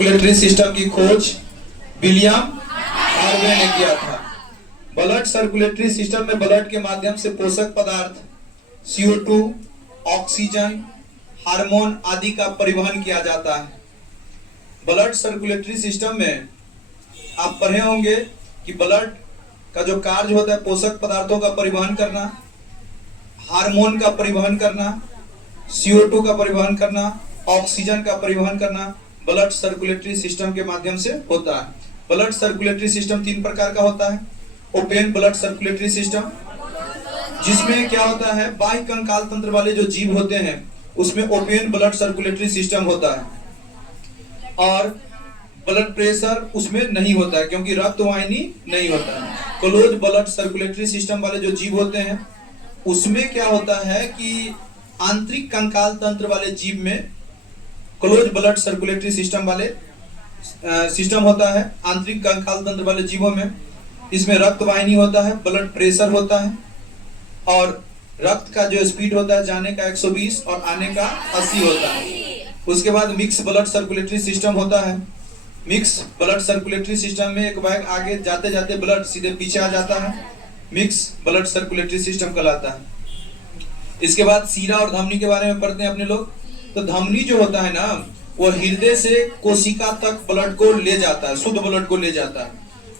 Circulatory system की खोज William Harvey ने किया था। ब्लड सर्कुलेटरी सिस्टम में ब्लड के माध्यम से पोषक पदार्थ CO2, ऑक्सीजन, हार्मोन आदि का परिवहन किया जाता है। ब्लड सर्कुलेटरी सिस्टम में आप पढ़े होंगे कि ब्लड का जो कार्य होता है पोषक पदार्थों का परिवहन करना, हार्मोन का परिवहन करना, CO2 का परिवहन करना, ऑक्सीजन का परिवहन करना ब्लड सर्कुलेटरी सिस्टम के माध्यम से होता है। ब्लड सर्कुलेटरी सिस्टम 3 प्रकार का होता है। ओपन ब्लड सर्कुलेटरी सिस्टम, जिसमें क्या होता है बाह्य कंकाल तंत्र वाले जो जीव होते हैं उसमें ओपन ब्लड सर्कुलेटरी सिस्टम होता है और ब्लड प्रेशर उसमें नहीं होता है क्योंकि रक्त वाहिनी नहीं होता है। क्लोज ब्लड सर्कुलेटरी सिस्टम वाले जो जीव होते हैं उसमें क्या होता है कि आंतरिक कंकाल तंत्र वाले जीव में क्लोज ब्लड सर्कुलेटरी सिस्टम वाले सिस्टम होता है। आंतरिक कंकाल तंत्र वाले जीवों में इसमें रक्त वाहिनी होता है, ब्लड प्रेशर होता है और रक्त का जो स्पीड होता है जाने का 120 और आने का 80 होता है। उसके बाद मिक्स ब्लड सर्कुलेटरी सिस्टम होता है। मिक्स ब्लड सर्कुलेटरी सिस्टम में एक बैग आगे जाते जाते ब्लड सीधे पीछे आ जाता है, मिक्स ब्लड सर्कुलेटरी सिस्टम कहलाता है। इसके बाद सीरा और धमनी के बारे में पढ़ते हैं अपने लोग। तो धमनी जो होता है ना वो हृदय से कोशिका तक ब्लड को ले जाता है, शुद्ध ब्लड को ले जाता है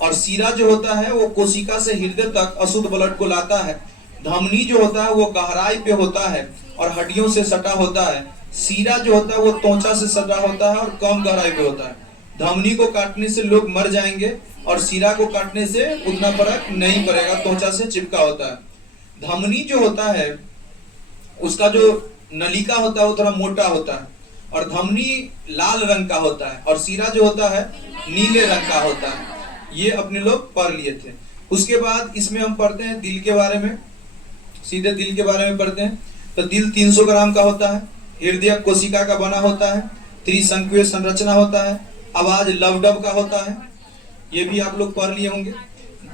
और सीरा जो होता है वो कोशिका से हृदय तक अशुद्ध ब्लड को लाता है। धमनी जो होता है वो गहराई पे होता है और हड्डियों से सटा होता है। सीरा जो होता है वो त्वचा से सटा होता है और कम गहराई पे होता है। धमनी को काटने से लोग मर जाएंगे और सीरा को काटने से उतना फर्क नहीं पड़ेगा, त्वचा से चिपका होता है। धमनी जो होता है उसका जो नलिका होता है वो थोड़ा मोटा होता है और धमनी लाल रंग का होता है और सीरा जो होता है नीले रंग का होता है। ये अपने लोग पढ़ लिए थे। उसके बाद इसमें हम पढ़ते हैं दिल के बारे में, सीधे दिल के बारे में पढ़ते हैं। तो दिल 300 ग्राम का होता है, हृदय कोशिका का बना होता है, त्रिशंकुय संरचना होता है, आवाज लवडब का होता है, ये भी आप लोग पढ़ लिए होंगे।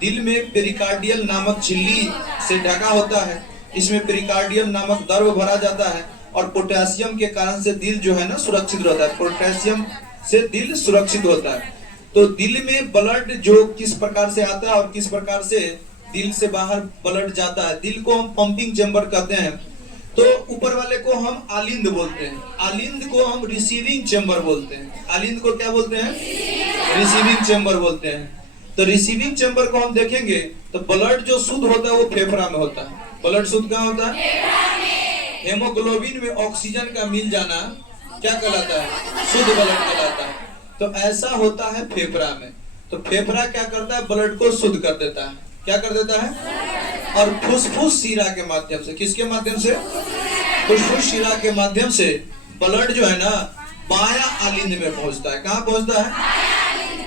दिल में पेरिकार्डियल नामक झिल्ली से ढका होता है, इसमें पेरिकार्डियम नामक द्रव भरा जाता है और पोटेशियम के कारण से दिल जो है ना सुरक्षित रहता है। पोटेशियम से दिल सुरक्षित होता है। तो दिल में ब्लड जो किस प्रकार से आता है और किस प्रकार से दिल से बाहर ब्लड जाता है, दिल को हम पंपिंग चेंबर कहते हैं। तो ऊपर वाले को हम आलिंद बोलते हैं, आलिंद को हम रिसीविंग चेंबर बोलते हैं। आलिंद को क्या बोलते हैं? रिसीविंग चेंबर बोलते हैं। तो रिसीविंग चेंबर को हम देखेंगे तो ब्लड जो शुद्ध होता है वो फेफड़ा में होता है। ब्लड शुद्ध कहाँ होता है? हेमोग्लोबिन में ऑक्सीजन का मिल जाना क्या कहलाता है? शुद्ध ब्लड कहलाता है। तो ऐसा होता है फेफड़ा में। तो फेफड़ा क्या करता है? ब्लड को शुद्ध कर देता है। क्या कर देता है? और फुसफुस शिरा के माध्यम से, किसके माध्यम से? फुसफुस शिरा के माध्यम से ब्लड जो है ना बायां आलिंद में पहुंचता है। कहाँ पहुंचता है?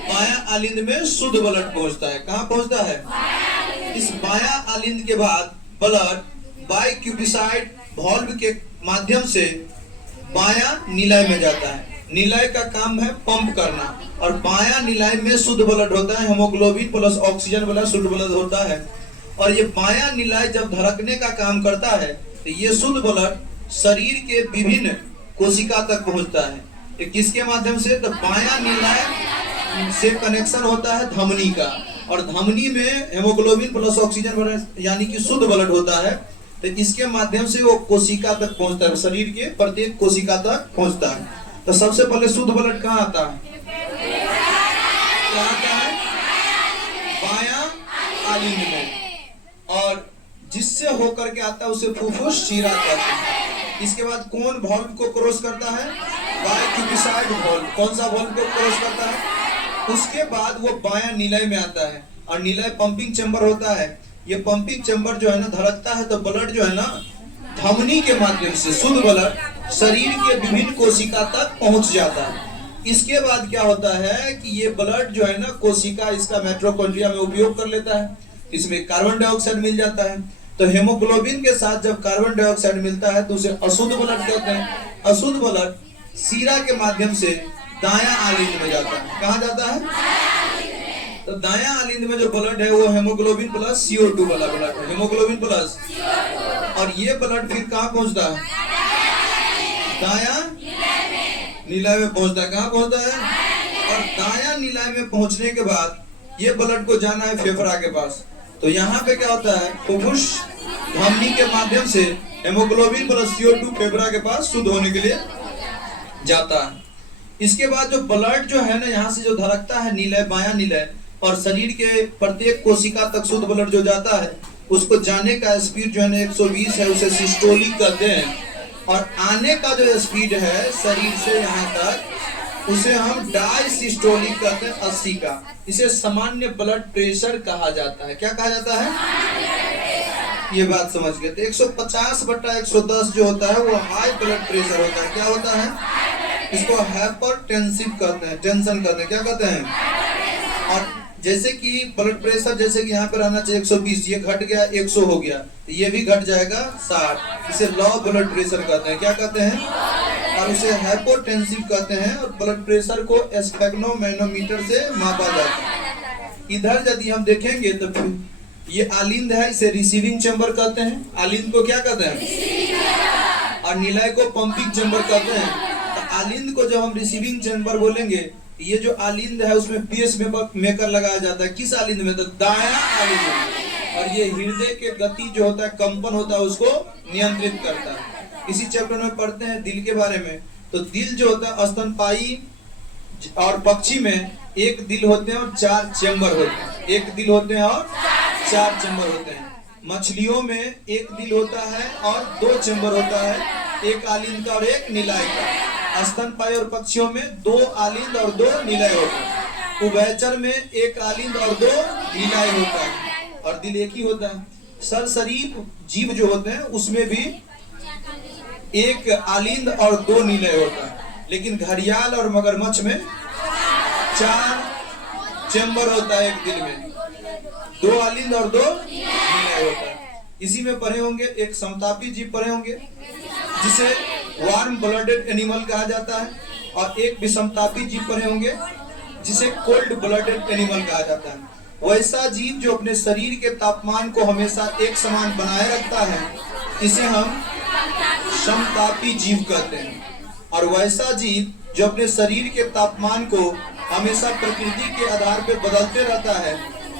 बायां आलिंद में शुद्ध ब्लड पहुंचता है। कहाँ पहुंचता है? इस बायां आलिंद के बाद ब्लड बाइक्यूबिसाइड वाल्व के माध्यम से बायां निलय में जाता है। निलय का काम है पंप करना और बायां निलय में शुद्ध ब्लड होता है, हेमोग्लोबिन प्लस ऑक्सीजन वाला शुद्ध ब्लड होता है। और ये बायां निलय जब धड़कने का काम करता है तो ये शुद्ध ब्लड शरीर के विभिन्न कोशिका तक पहुंचता है। ये किसके माध्यम से? तो बायां निलय से कनेक्शन होता है धमनी का और धमनी में हेमोग्लोबिन प्लस ऑक्सीजन यानी कि शुद्ध ब्लड होता है। तो इसके माध्यम से वो कोशिका तक पहुंचता है, शरीर के प्रत्येक कोशिका तक पहुंचता है। तो सबसे पहले शुद्ध ब्लड कहाँ आता है? क्या आता है? बायां आलिंद में। और जिससे होकर के आता है उसे फुफ्फुस शिरा कहते हैं। इसके बाद कौन वाल्व को क्रॉस करता है? बाइक्यूबिसाइड वाल्व। कौन सा वाल्व को क्रॉस करता है? उसके बाद वो बायां निलय में आता है और निलय पंपिंग चेंबर होता है। ये पंपिंग चेंबर जो है ना धड़कता है तो ब्लड जो है ना धमनी के माध्यम से शुद्ध ब्लड शरीर के विभिन्न कोशिका तक पहुंच जाता है। इसके बाद क्या होता है कि ये ब्लड जो है ना कोशिका इसका माइटोकॉन्ड्रिया में उपयोग कर लेता है, इसमें कार्बन डाइऑक्साइड मिल जाता है। तो हेमोग्लोबिन के साथ जब कार्बन डाइऑक्साइड मिलता है तो उसे अशुद्ध ब्लड कहते हैं। अशुद्ध ब्लड सीरा के माध्यम से दायां आलिंद में जाता है। कहाँ जाता है? तो दायां आलिंद में जो ब्लड है वो हेमोग्लोबिन प्लस CO2 वाला ब्लड है, हेमोग्लोबिन प्लस। और ये ब्लड फिर कहाँ पहुंचता है? दायां निलय में पहुंचता है। कहाँ पहुंचता है? और दाया नीलाय में पहुंचने के बाद ये ब्लड को जाना है फेफड़ा के पास। तो यहाँ पे क्या होता है, फुफ्फुस धमनी के माध्यम से हेमोग्लोबिन प्लस CO2 फेफड़ा के पास शुद्ध होने के लिए जाता है। इसके बाद जो ब्लड जो है ना यहाँ से जो धड़कता है नीलय, बायां नीलय, और शरीर के प्रत्येक कोशिका तक शुद्ध ब्लड जो जाता है उसको जाने का स्पीड जो है ना 120 है, उसे सिस्टोलिक कहते हैं। और आने का जो स्पीड है शरीर से यहाँ तक उसे हम डायसिस्टोलिक कहते हैं, 80 का। इसे सामान्य ब्लड प्रेशर कहा जाता है। क्या कहा जाता है, ये बात समझ गए। तो 150/110 जो होता है वो हाई ब्लड प्रेशर होता है। क्या होता है, इसको हाइपरटेंसिव कहते हैं, टेंशन कहते हैं। क्या कहते हैं, और जैसे कि ब्लड प्रेशर जैसे कि यहाँ पे रहना चाहिए 120, ये घट गया 100 हो गया, तो ये भी घट जाएगा 60। इसे लो ब्लड प्रेशर कहते हैं। क्या कहते हैं, और उसे हाइपोटेंसिव कहते हैं। और ब्लड प्रेशर को स्फेग्नोमैनोमीटर से मापा जाता है। इधर यदि हम देखेंगे तो ये आलिंद है, इसे रिसीविंग चैम्बर कहते हैं। आलिंद को क्या कहते हैं, और नीलय को पंपिंग चैम्बर कहते हैं। आलिंद को जब हम रिसीविंग चैम्बर बोलेंगे, ये जो आलिंद है उसमें पेस मेकर लगाया जाता है। किस आलिंद में, तो दायां आलिंद में। और ये हृदय के गति जो होता है, कंपन होता है, उसको नियंत्रित करता है। इसी चैप्टर में पढ़ते हैं दिल के बारे में। तो दिल जो होता है, स्तनपायी और पक्षी में एक दिल होते हैं और 4 चैम्बर होते हैं। एक दिल होते हैं और 4 चैम्बर होते हैं। मछलियों में एक दिल होता है और 2 चैम्बर होता है, एक आलिंद का और एक नीलाय का। स्तनपायी और पक्षियों में 2 आलिंद और 2 नीलाय होते हैं। उभयचर में 1 आलिंद और 2 नीलाय होता है, और दिल एक ही होता है। सरीसृप जीव जो होते हैं उसमें भी 1 आलिंद और 2 नीलाय होता है। लेकिन घड़ियाल और मगरमच्छ में 4 चैम्बर होता है एक दिल में, 2 आलिंद और 2 नीलाय होता है। इसी में पढ़े होंगे एक समतापी जीव पढ़े होंगे जिसे वार्म ब्लडेड एनिमल कहा जाता है, और एक विषमतापी जीव पढ़े होंगे जिसे कोल्ड ब्लडेड एनिमल कहा जाता है। वैसा जीव जो अपने शरीर के तापमान को हमेशा एक समान बनाए रखता है, इसे हम समतापी जीव कहते हैं। और वैसा जीव जो अपने शरीर के तापमान को हमेशा प्रकृति के आधार पर बदलते रहता है,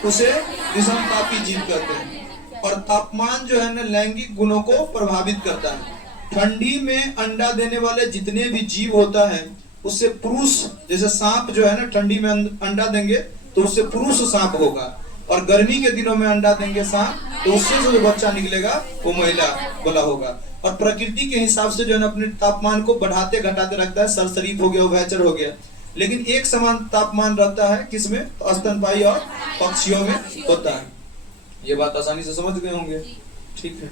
उसे विषमतापी जीव कहते हैं। और तापमान जो है ना लैंगिक गुणों को प्रभावित करता है। ठंडी में अंडा देने वाले जितने भी जीव होता है उससे पुरुष, जैसे सांप जो है ना ठंडी में अंडा देंगे तो उससे पुरुष सांप होगा, और गर्मी के दिनों में अंडा देंगे सांप तो उससे जो बच्चा निकलेगा वो महिला बोला होगा। और प्रकृति के हिसाब से जो है ना अपने तापमान को बढ़ाते घटाते रखता है। सरीसृप हो गया, उभयचर हो गया, लेकिन एक समान तापमान रहता है किसमें, स्तनपायी और पक्षियों में होता है। ये बात आसानी से समझ गए होंगे, ठीक है।